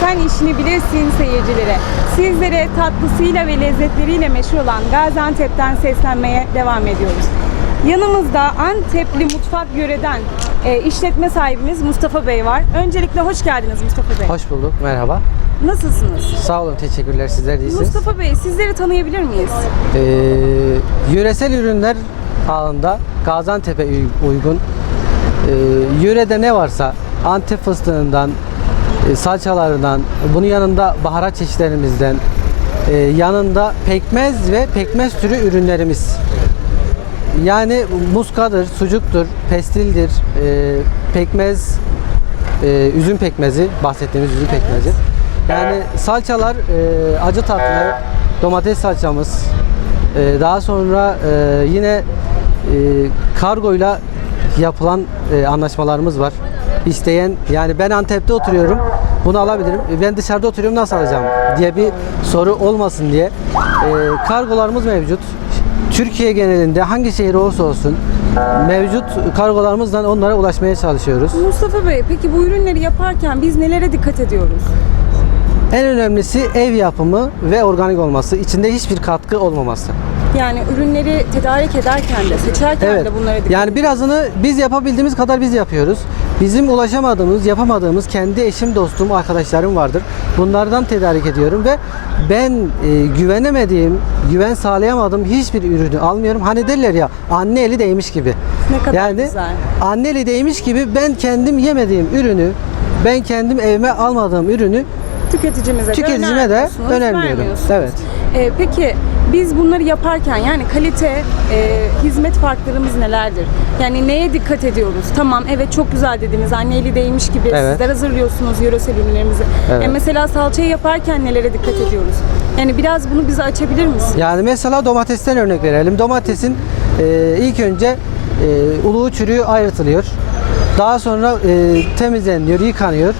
Sen işini bilirsin seyircilere. Sizlere tatlısıyla ve lezzetleriyle meşhur olan Gaziantep'ten seslenmeye devam ediyoruz. Yanımızda Antepli Mutfak Yöre'den e, işletme sahibimiz Mustafa Bey var. Öncelikle hoş geldiniz Mustafa Bey. Hoş bulduk, merhaba. Nasılsınız? Sağ olun, teşekkürler. Sizler de iyisiniz. Mustafa Bey sizleri tanıyabilir miyiz? Ee, yöresel ürünler ağında Gaziantep'e uy- uygun. Ee, yörede ne varsa Antep fıstığından, salçalarından, bunun yanında baharat çeşitlerimizden, e, yanında pekmez ve pekmez türü ürünlerimiz. Yani muskadır, sucuktur, pestildir, e, pekmez, e, üzüm pekmezi, bahsettiğimiz üzüm pekmezi. Yani salçalar, e, acı tatlı, domates salçamız, e, daha sonra e, yine e, kargoyla yapılan e, anlaşmalarımız var. İsteyen, yani ben Antep'te oturuyorum, bunu alabilirim. Ben dışarıda oturuyorum, nasıl alacağım diye bir soru olmasın diye. E, kargolarımız mevcut. Türkiye genelinde hangi şehir olursa olsun mevcut kargolarımızdan onlara ulaşmaya çalışıyoruz. Mustafa Bey peki bu ürünleri yaparken biz nelere dikkat ediyoruz? En önemlisi ev yapımı ve organik olması, içinde hiçbir katkı olmaması. Yani ürünleri tedarik ederken de seçerken Evet. de bunlara dikkat Yani birazını biz yapabildiğimiz kadar biz yapıyoruz. Bizim ulaşamadığımız, yapamadığımız kendi eşim, dostum, arkadaşlarım vardır. Bunlardan tedarik ediyorum ve ben e, güvenemediğim, güven sağlayamadığım hiçbir ürünü almıyorum. Hani derler ya anne eli değmiş gibi. Ne kadar yani güzel. anne eli değmiş gibi ben kendim yemediğim ürünü, ben kendim evime almadığım ürünü tüketicimize, Tüketicime de önermiyorum. Evet. Ee, peki biz bunları yaparken yani kalite, e, hizmet farklarımız nelerdir? Yani neye dikkat ediyoruz? Tamam evet çok güzel dediniz anne eli değmiş gibi Evet. sizler hazırlıyorsunuz yöresel ürünlerimizi. Evet. E, mesela salçayı yaparken nelere dikkat ediyoruz? Yani biraz bunu bize açabilir misin? Yani mesela domatesten örnek verelim. Domatesin e, ilk önce e, uluğu çürüğü ayrıtılıyor. Daha sonra e, temizleniyor, yıkanıyor.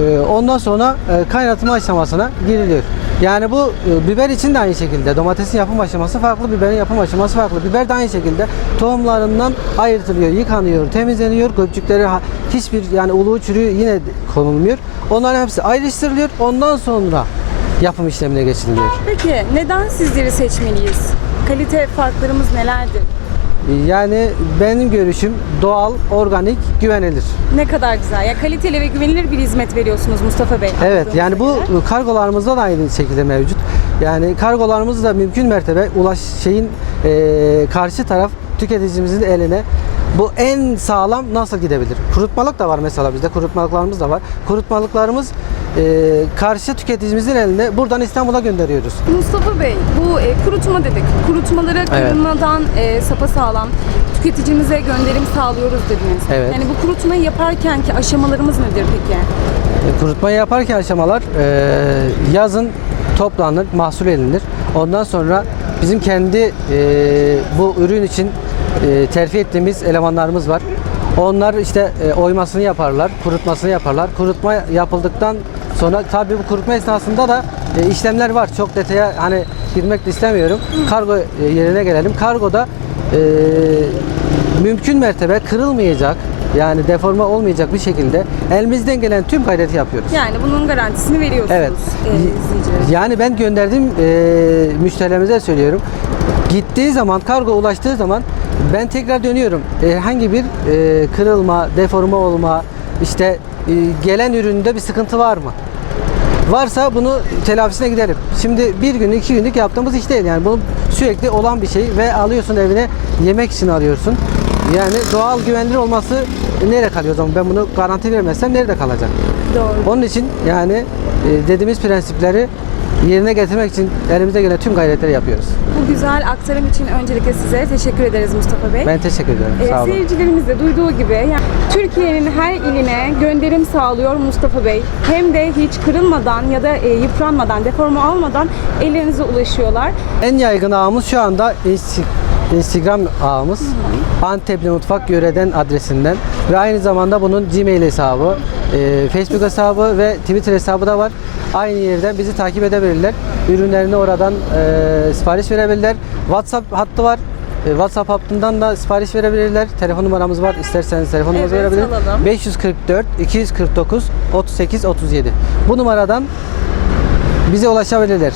E, ondan sonra e, kaynatma aşamasına giriliyor. Yani bu e, biber için de aynı şekilde. Domatesin yapım aşaması farklı, biberin yapım aşaması farklı. Biber de aynı şekilde tohumlarından ayrıtılıyor, yıkanıyor, temizleniyor. Göpçükleri ha- hiçbir yani uluğu çürüğü yine konulmuyor. Onların hepsi ayrıştırılıyor. Ondan sonra yapım işlemine geçiliyor. Peki neden sizleri seçmeliyiz? Kalite farklarımız nelerdir? Yani benim görüşüm doğal, organik, güvenilir. Ne kadar güzel. Ya kaliteli ve güvenilir bir hizmet veriyorsunuz Mustafa Bey. Evet yani bu göre. kargolarımızda da aynı şekilde mevcut. Yani kargolarımız da mümkün mertebe ulaş şeyin eee, karşı taraf tüketicimizin eline bu en sağlam nasıl gidebilir? Kurutmalık da var mesela bizde kurutmalıklarımız da var. Kurutmalıklarımız eee, karşı tüketicimizin eline buradan İstanbul'a gönderiyoruz. Mustafa Bey, bu e, kurutma dedik. Kurutmaları kırılmadan e, sapasağlam tüketicimize gönderim sağlıyoruz dediniz. Evet. Yani bu kurutmayı yaparken ki aşamalarımız nedir peki? E, Kurutma yaparken aşamalar e, yazın toplanır, mahsul edilir. Ondan sonra bizim kendi e, bu ürün için e, terfi ettiğimiz elemanlarımız var. Onlar işte e, oymasını yaparlar, kurutmasını yaparlar. Kurutma yapıldıktan sonra tabii bu kurutma esnasında da e, işlemler var. Çok detaya hani girmek de istemiyorum. Kargo e, yerine gelelim. Kargoda e, mümkün mertebe kırılmayacak yani deforme olmayacak bir şekilde elimizden gelen tüm gayreti yapıyoruz. Yani bunun garantisini veriyorsunuz Evet. e, izleyicilere. Yani ben gönderdiğim e, müşterilerimize söylüyorum. Gittiği zaman, kargo ulaştığı zaman ben tekrar dönüyorum. E, Herhangi bir e, kırılma, deforme olma, işte e, gelen üründe bir sıkıntı var mı? Varsa bunu telafisine giderim. Şimdi bir günlük, iki günlük yaptığımız iş değil. Yani bu sürekli olan bir şey ve alıyorsun evine yemek için alıyorsun. Yani doğal güvenilir olması nereye kalıyor o zaman? Ben bunu garanti vermezsem nerede kalacak? Doğru. Onun için yani e, dediğimiz prensipleri yerine getirmek için elimize gelen tüm gayretleri yapıyoruz. Bu güzel aktarım için öncelikle size teşekkür ederiz Mustafa Bey. Ben teşekkür ederim. Ee, Sağ olun. Seyircilerimiz de duyduğu gibi yani Türkiye'nin her iline gönderim sağlıyor Mustafa Bey. Hem de hiç kırılmadan ya da e, yıpranmadan, deforme almadan ellerinize ulaşıyorlar. En yaygın ağımız şu anda Instagram ağımız. Antepli Mutfak Yöreden adresinden ve aynı zamanda bunun Gmail hesabı, e, Facebook hesabı ve Twitter hesabı da var. Aynı yerden bizi takip edebilirler. Ürünlerini oradan e, sipariş verebilirler. WhatsApp hattı var. E, WhatsApp hattından da sipariş verebilirler. Telefon numaramız var. İsterseniz telefon numaramızı Evet, verebilirim. alalım. 544 249 38 37. Bu numaradan bize ulaşabilirler.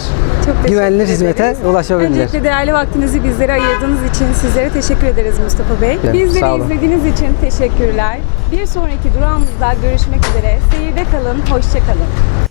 Çok Güvenilir hizmete ederiz. ulaşabilirler. Öncelikle değerli vaktinizi bizlere ayırdığınız için sizlere teşekkür ederiz Mustafa Bey. Evet, Bizleri olun. izlediğiniz için teşekkürler. Bir sonraki durağımızda görüşmek üzere. Seyirde kalın, hoşça kalın.